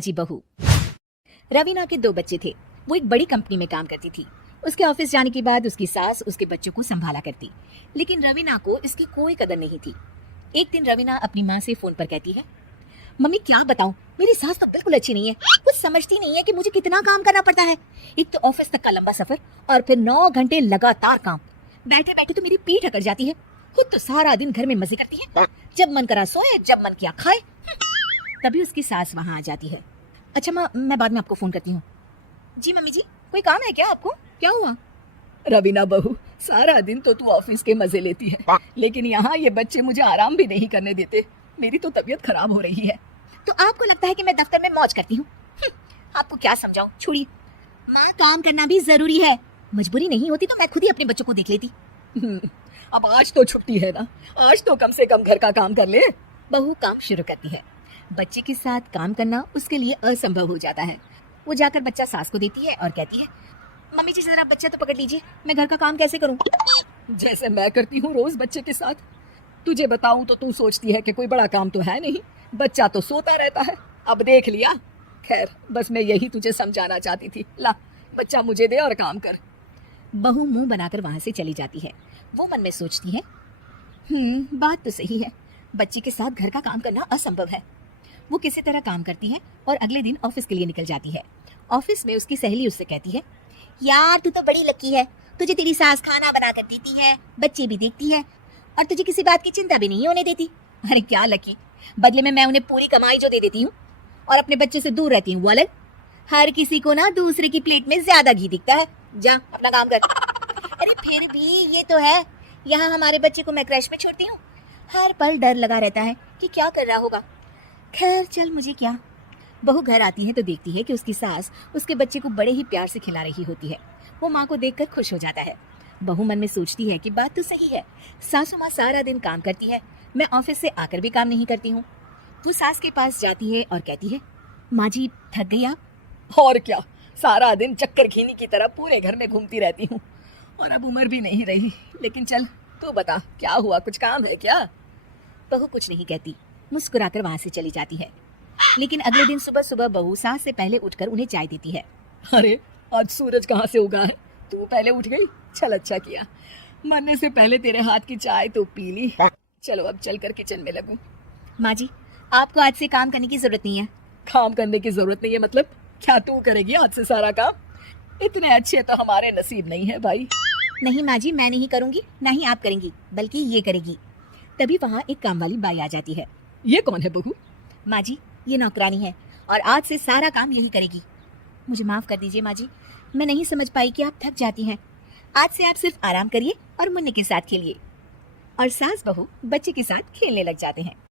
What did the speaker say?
जी बहू। रवीना के 2 बच्चे थे। वो एक बड़ी कंपनी में काम करती थी। उसके ऑफिस जाने के बाद उसकी सास उसके बच्चों को संभाला करती, लेकिन रवीना को इसकी कोई कदर नहीं थी। एक दिन रवीना अपनी माँ से फोन पर कहती है, मम्मी क्या बताऊं, मेरी सास तो बिल्कुल अच्छी नहीं है। कुछ समझती नहीं है कि मुझे कितना काम करना पड़ता है। एक तो ऑफिस तक का लंबा सफर और फिर 9 घंटे लगातार काम। बैठे बैठे तो मेरी पीठ अकड़ जाती है। खुद तो सारा दिन घर में मजे करती है, जब मन करा सोए, जब मन किया खाए। तभी उसकी सास वहां आ जाती है। अच्छा माँ, मैं बाद में आपको फोन करती हूँ। जी मम्मी जी, कोई काम है क्या आपको? क्या हुआ? रवीना बहू, सारा दिन तो तू ऑफिस के मजे लेती है, लेकिन यहाँ ये बच्चे मुझे आराम भी नहीं करने देते। मेरी तो तबीयत खराब हो रही है। तो आपको लगता है कि मैं दफ्तर में मौज करती हूँ? आपको क्या समझाऊं, छोड़िए। माँ, काम करना भी जरूरी है। मजबूरी नहीं होती तो मैं खुद ही अपने बच्चों को देख लेती। अब आज तो छुट्टी है ना, आज तो कम से कम घर का काम कर ले। बहू काम शुरू करती है। बच्चे के साथ काम करना उसके लिए असंभव हो जाता है। वो जाकर बच्चा सास को देती है और कहती है, मम्मी जी जरा बच्चा तो पकड़ लीजिए, मैं घर का काम कैसे करूं? जैसे मैं करती हूँ रोज बच्चे के साथ। तुझे बताऊं तो तू सोचती है कि कोई बड़ा काम तो है नहीं, बच्चा तो सोता रहता है। अब देख लिया। खैर, बस मैं यही तुझे समझाना चाहती थी। ला, बच्चा मुझे दे और काम कर। बहू मुंह बनाकर वहां से चली जाती है। वो मन में सोचती है, बात तो सही है, बच्ची के साथ घर का काम करना असंभव है। वो किसी तरह काम करती है और अगले दिन ऑफिस के लिए निकल जाती है। ऑफिस में उसकी सहेली उससे कहती है, यार तू तो बड़ी लकी है, तुझे तेरी सास खाना बना कर देती है, बच्चे भी देखती है और तुझे किसी बात की चिंता भी नहीं होने देती। अरे क्या लकी, बदले में मैं उन्हें पूरी कमाई जो दे देती हूँ और अपने बच्चे से दूर रहती हूँ, वो अलग। हर किसी को ना दूसरे की प्लेट में ज्यादा घी दिखता है। जा अपना काम कर। अरे फिर भी ये तो है, यहाँ हमारे बच्चे को मैं क्रैश में छोड़ती हूँ, हर पल डर लगा रहता है कि क्या कर रहा होगा। खैर चल, मुझे क्या। बहू घर आती है तो देखती है कि उसकी सास उसके बच्चे को बड़े ही प्यार से खिला रही होती है। वो माँ को देखकर खुश हो जाता है। बहू मन में सोचती है कि बात तो सही है, सासू माँ सारा दिन काम करती है, मैं ऑफिस से आकर भी काम नहीं करती हूँ। वो सास के पास जाती है और कहती है, माँ जी थक गई आप? और क्या, सारा दिन चक्कर खीनी की तरह पूरे घर में घूमती रहती हूँ और अब उम्र भी नहीं रही। लेकिन चल तू बता, क्या हुआ, कुछ काम है क्या? बहू कुछ नहीं कहती, मुस्कुराकर वहां से चली जाती है। लेकिन अगले दिन सुबह सुबह बहू सास से पहले उठकर उन्हें चाय देती है। अरे आज सूरज कहाँ से उगा है, तू पहले उठ गई। चल अच्छा किया, मरने से पहले तेरे हाथ की चाय तो पी ली। चलो अब चलकर किचन में लगूं। माँ जी, आपको आज से काम करने की जरूरत नहीं है। काम करने की जरूरत नहीं है मतलब? क्या तू करेगी आज से सारा काम? इतने अच्छे तो हमारे नसीब नहीं है भाई। नहीं माँ जी, मैं नहीं करूंगी, ना ही आप करेंगी, बल्कि ये करेगी। तभी वहाँ एक काम वाली बाई आ जाती है। ये कौन है बहू? माँ जी, ये नौकरानी है और आज से सारा काम यही करेगी। मुझे माफ कर दीजिए माँ जी, मैं नहीं समझ पाई कि आप थक जाती हैं। आज से आप सिर्फ आराम करिए और मुन्ने के साथ खेलिए। और सास बहू बच्चे के साथ खेलने लग जाते हैं।